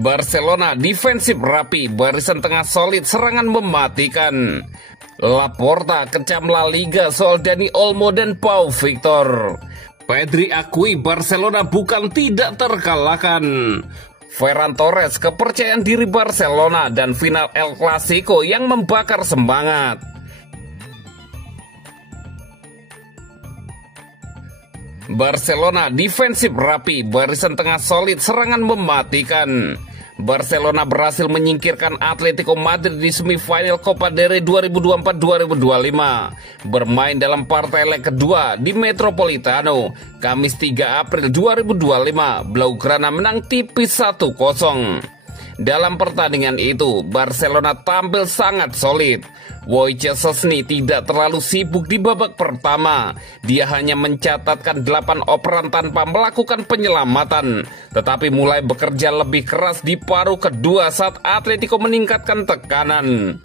Barcelona defensif rapi, barisan tengah solid, serangan mematikan. Laporta kecam La Liga soal Dani Olmo dan Pau Victor. Pedri akui Barcelona bukan tidak terkalahkan. Ferran Torres kepercayaan diri Barcelona dan final El Clasico yang membakar semangat. Barcelona defensif rapi, barisan tengah solid, serangan mematikan. Barcelona berhasil menyingkirkan Atletico Madrid di semifinal Copa del Rey 2024-2025. Bermain dalam partai leg kedua di Metropolitano, Kamis 3 April 2025, Blaugrana menang tipis 1-0. Dalam pertandingan itu, Barcelona tampil sangat solid. Wojciech Szczesny tidak terlalu sibuk di babak pertama. Dia hanya mencatatkan 8 operan tanpa melakukan penyelamatan, tetapi mulai bekerja lebih keras di paruh kedua saat Atletico meningkatkan tekanan.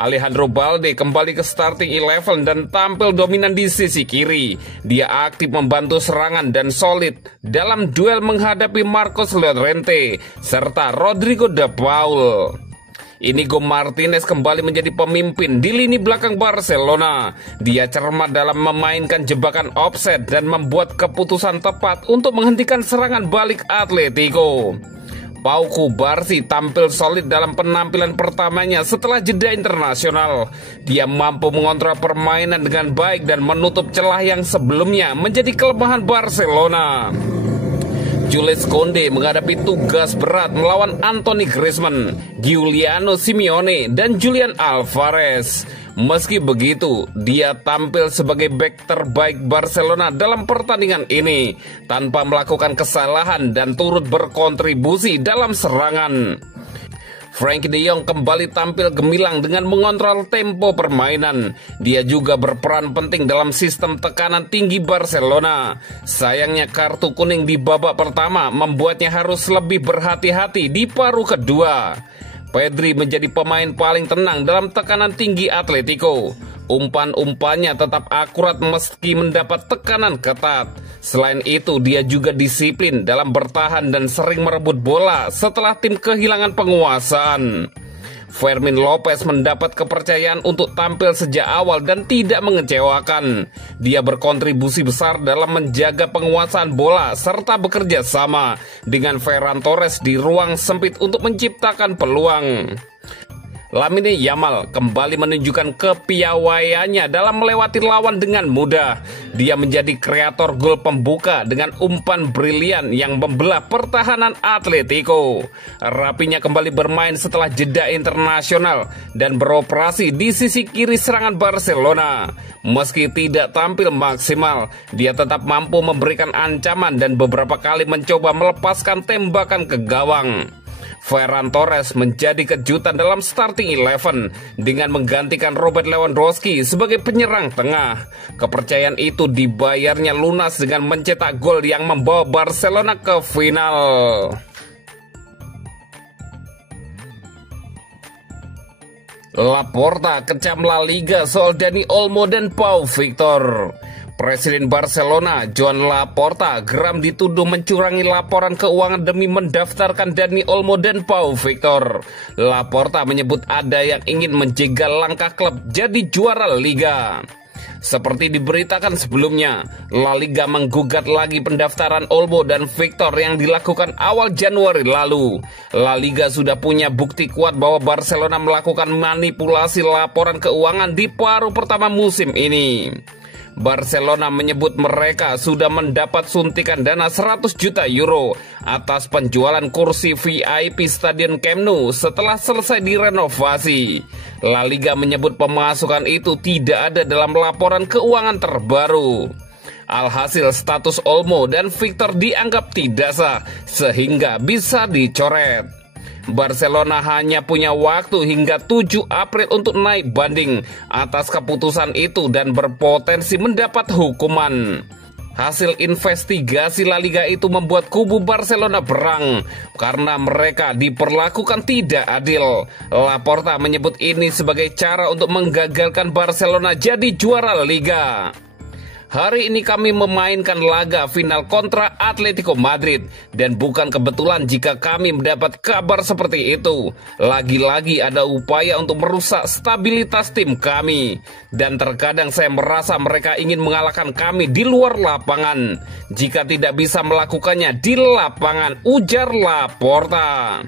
Alejandro Balde kembali ke starting 11 dan tampil dominan di sisi kiri. Dia aktif membantu serangan dan solid dalam duel menghadapi Marcos Llorente serta Rodrigo de Paul. Inigo Martinez kembali menjadi pemimpin di lini belakang Barcelona. Dia cermat dalam memainkan jebakan offset dan membuat keputusan tepat untuk menghentikan serangan balik Atletico. Pau Cubarsí tampil solid dalam penampilan pertamanya setelah jeda internasional. Dia mampu mengontrol permainan dengan baik dan menutup celah yang sebelumnya menjadi kelemahan Barcelona. Jules Koundé menghadapi tugas berat melawan Anthony Griezmann, Giuliano Simeone, dan Julian Alvarez. Meski begitu, dia tampil sebagai bek terbaik Barcelona dalam pertandingan ini, tanpa melakukan kesalahan dan turut berkontribusi dalam serangan. Frenkie de Jong kembali tampil gemilang dengan mengontrol tempo permainan. Dia juga berperan penting dalam sistem tekanan tinggi Barcelona. Sayangnya kartu kuning di babak pertama membuatnya harus lebih berhati-hati di paruh kedua. Pedri menjadi pemain paling tenang dalam tekanan tinggi Atletico. Umpan-umpannya tetap akurat meski mendapat tekanan ketat. Selain itu, dia juga disiplin dalam bertahan dan sering merebut bola setelah tim kehilangan penguasaan. Fermin Lopez mendapat kepercayaan untuk tampil sejak awal dan tidak mengecewakan. Dia berkontribusi besar dalam menjaga penguasaan bola serta bekerja sama dengan Ferran Torres di ruang sempit untuk menciptakan peluang. Lamine Yamal kembali menunjukkan kepiawaiannya dalam melewati lawan dengan mudah. Dia menjadi kreator gol pembuka dengan umpan brilian yang membelah pertahanan Atletico. Rapinya kembali bermain setelah jeda internasional dan beroperasi di sisi kiri serangan Barcelona. Meski tidak tampil maksimal, dia tetap mampu memberikan ancaman dan beberapa kali mencoba melepaskan tembakan ke gawang. Ferran Torres menjadi kejutan dalam starting 11 dengan menggantikan Robert Lewandowski sebagai penyerang tengah. Kepercayaan itu dibayarnya lunas dengan mencetak gol yang membawa Barcelona ke final. Laporta kecam La Liga soal Dani Olmo dan Pau Victor. Presiden Barcelona, Joan Laporta, geram dituduh mencurangi laporan keuangan demi mendaftarkan Dani Olmo dan Pau Victor. Laporta menyebut ada yang ingin menjegal langkah klub jadi juara Liga. Seperti diberitakan sebelumnya, La Liga menggugat lagi pendaftaran Olmo dan Victor yang dilakukan awal Januari lalu. La Liga sudah punya bukti kuat bahwa Barcelona melakukan manipulasi laporan keuangan di paruh pertama musim ini. Barcelona menyebut mereka sudah mendapat suntikan dana 100 juta euro atas penjualan kursi VIP Stadion Camp Nou setelah selesai direnovasi. La Liga menyebut pemasukan itu tidak ada dalam laporan keuangan terbaru. Alhasil status Olmo dan Victor dianggap tidak sah sehingga bisa dicoret. Barcelona hanya punya waktu hingga 7 April untuk naik banding atas keputusan itu dan berpotensi mendapat hukuman. Hasil investigasi La Liga itu membuat kubu Barcelona berang karena mereka diperlakukan tidak adil. Laporta menyebut ini sebagai cara untuk menggagalkan Barcelona jadi juara Liga. Hari ini kami memainkan laga final kontra Atletico Madrid dan bukan kebetulan jika kami mendapat kabar seperti itu. Lagi-lagi ada upaya untuk merusak stabilitas tim kami. Dan terkadang saya merasa mereka ingin mengalahkan kami di luar lapangan. Jika tidak bisa melakukannya di lapangan, ujar Laporta.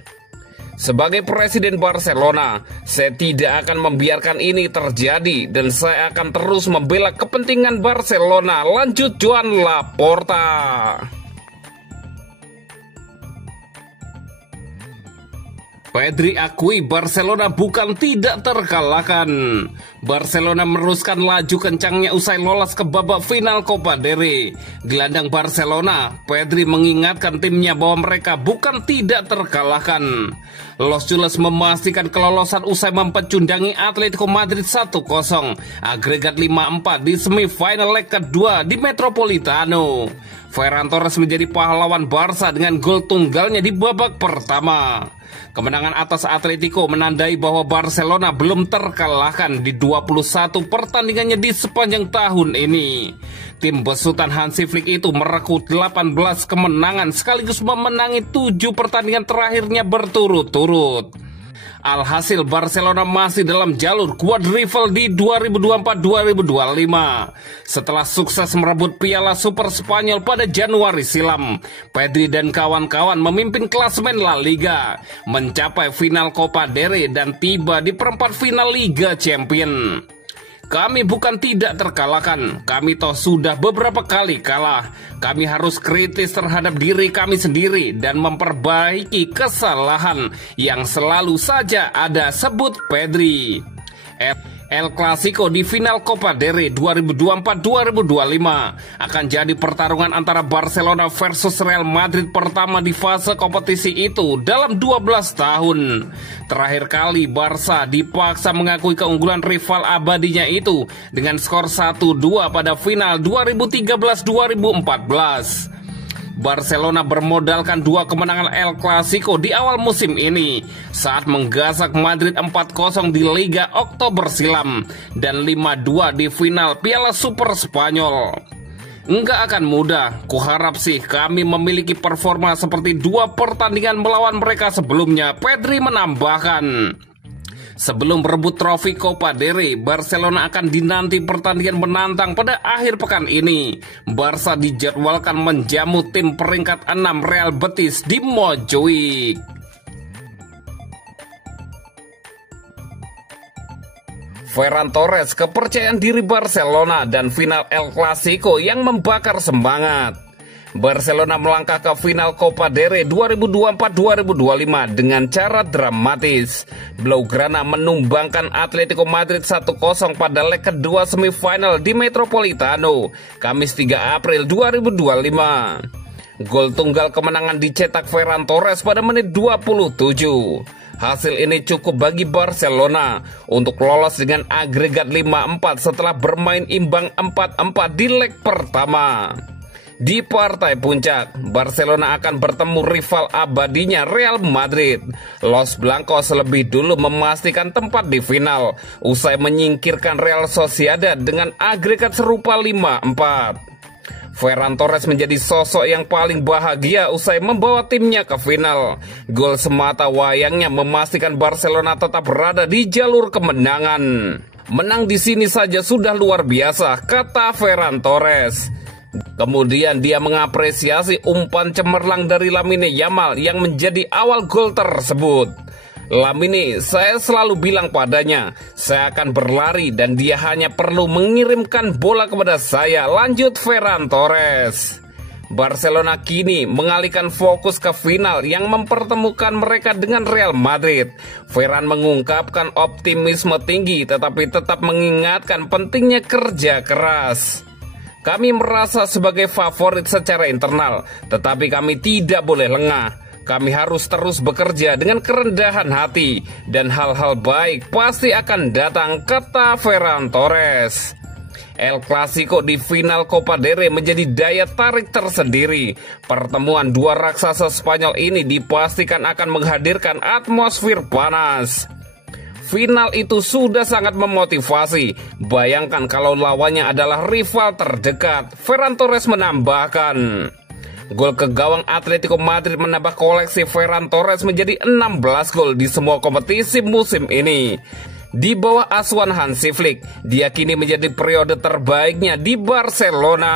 Sebagai presiden Barcelona, saya tidak akan membiarkan ini terjadi dan saya akan terus membela kepentingan Barcelona, lanjut Joan Laporta. Pedri akui Barcelona bukan tidak terkalahkan. Barcelona meneruskan laju kencangnya usai lolos ke babak final Copa del Rey. Gelandang Barcelona, Pedri mengingatkan timnya bahwa mereka bukan tidak terkalahkan. Los Jules memastikan kelolosan usai mempecundangi Atletico Madrid 1-0, agregat 5-4 di semifinal leg kedua di Metropolitano. Ferran Torres menjadi pahlawan Barca dengan gol tunggalnya di babak pertama. Kemenangan atas Atletico menandai bahwa Barcelona belum terkalahkan di 21 pertandingannya di sepanjang tahun ini. Tim besutan Hansi Flick itu merekut 18 kemenangan sekaligus memenangi 7 pertandingan terakhirnya berturut-turut. Alhasil Barcelona masih dalam jalur quadruple di 2024-2025 setelah sukses merebut Piala Super Spanyol pada Januari silam. Pedri dan kawan-kawan memimpin klasemen La Liga, mencapai final Copa del Rey dan tiba di perempat final Liga Champions. Kami bukan tidak terkalahkan, kami toh sudah beberapa kali kalah. Kami harus kritis terhadap diri kami sendiri dan memperbaiki kesalahan yang selalu saja ada, sebut Pedri. El Clasico di final Copa del Rey 2024-2025 akan jadi pertarungan antara Barcelona versus Real Madrid pertama di fase kompetisi itu dalam 12 tahun. Terakhir kali Barca dipaksa mengakui keunggulan rival abadinya itu dengan skor 1-2 pada final 2013-2014. Barcelona bermodalkan 2 kemenangan El Clasico di awal musim ini saat menggasak Madrid 4-0 di Liga Oktober silam dan 5-2 di final Piala Super Spanyol. Enggak akan mudah, kuharap sih kami memiliki performa seperti 2 pertandingan melawan mereka sebelumnya, Pedri menambahkan. Sebelum berebut trofi Copa del Rey, Barcelona akan dinanti pertandingan menantang pada akhir pekan ini. Barca dijadwalkan menjamu tim peringkat 6 Real Betis di Montjuic. Ferran Torres, kepercayaan diri Barcelona dan final El Clasico yang membakar semangat. Barcelona melangkah ke final Copa del Rey 2024-2025 dengan cara dramatis. Blaugrana menumbangkan Atletico Madrid 1-0 pada leg kedua semifinal di Metropolitano, Kamis 3 April 2025. Gol tunggal kemenangan dicetak Ferran Torres pada menit 27. Hasil ini cukup bagi Barcelona untuk lolos dengan agregat 5-4 setelah bermain imbang 4-4 di leg pertama. Di partai puncak, Barcelona akan bertemu rival abadinya Real Madrid. Los Blancos lebih dulu memastikan tempat di final, usai menyingkirkan Real Sociedad dengan agregat serupa 5-4. Ferran Torres menjadi sosok yang paling bahagia usai membawa timnya ke final. Gol semata wayangnya memastikan Barcelona tetap berada di jalur kemenangan. Menang di sini saja sudah luar biasa, kata Ferran Torres. Kemudian dia mengapresiasi umpan cemerlang dari Lamine Yamal yang menjadi awal gol tersebut. Lamine, saya selalu bilang padanya, saya akan berlari dan dia hanya perlu mengirimkan bola kepada saya, lanjut Ferran Torres. Barcelona kini mengalihkan fokus ke final yang mempertemukan mereka dengan Real Madrid. Ferran mengungkapkan optimisme tinggi tetapi tetap mengingatkan pentingnya kerja keras. Kami merasa sebagai favorit secara internal, tetapi kami tidak boleh lengah. Kami harus terus bekerja dengan kerendahan hati, dan hal-hal baik pasti akan datang, kata Ferran Torres. El Clasico di final Copa del Rey menjadi daya tarik tersendiri. Pertemuan 2 raksasa Spanyol ini dipastikan akan menghadirkan atmosfer panas. final itu sudah sangat memotivasi. Bayangkan kalau lawannya adalah rival terdekat. Ferran Torres menambahkan, gol ke gawang Atletico Madrid menambah koleksi Ferran Torres menjadi 16 gol di semua kompetisi musim ini. Di bawah asuhan Hansi Flick, dia kini menjadi periode terbaiknya di Barcelona.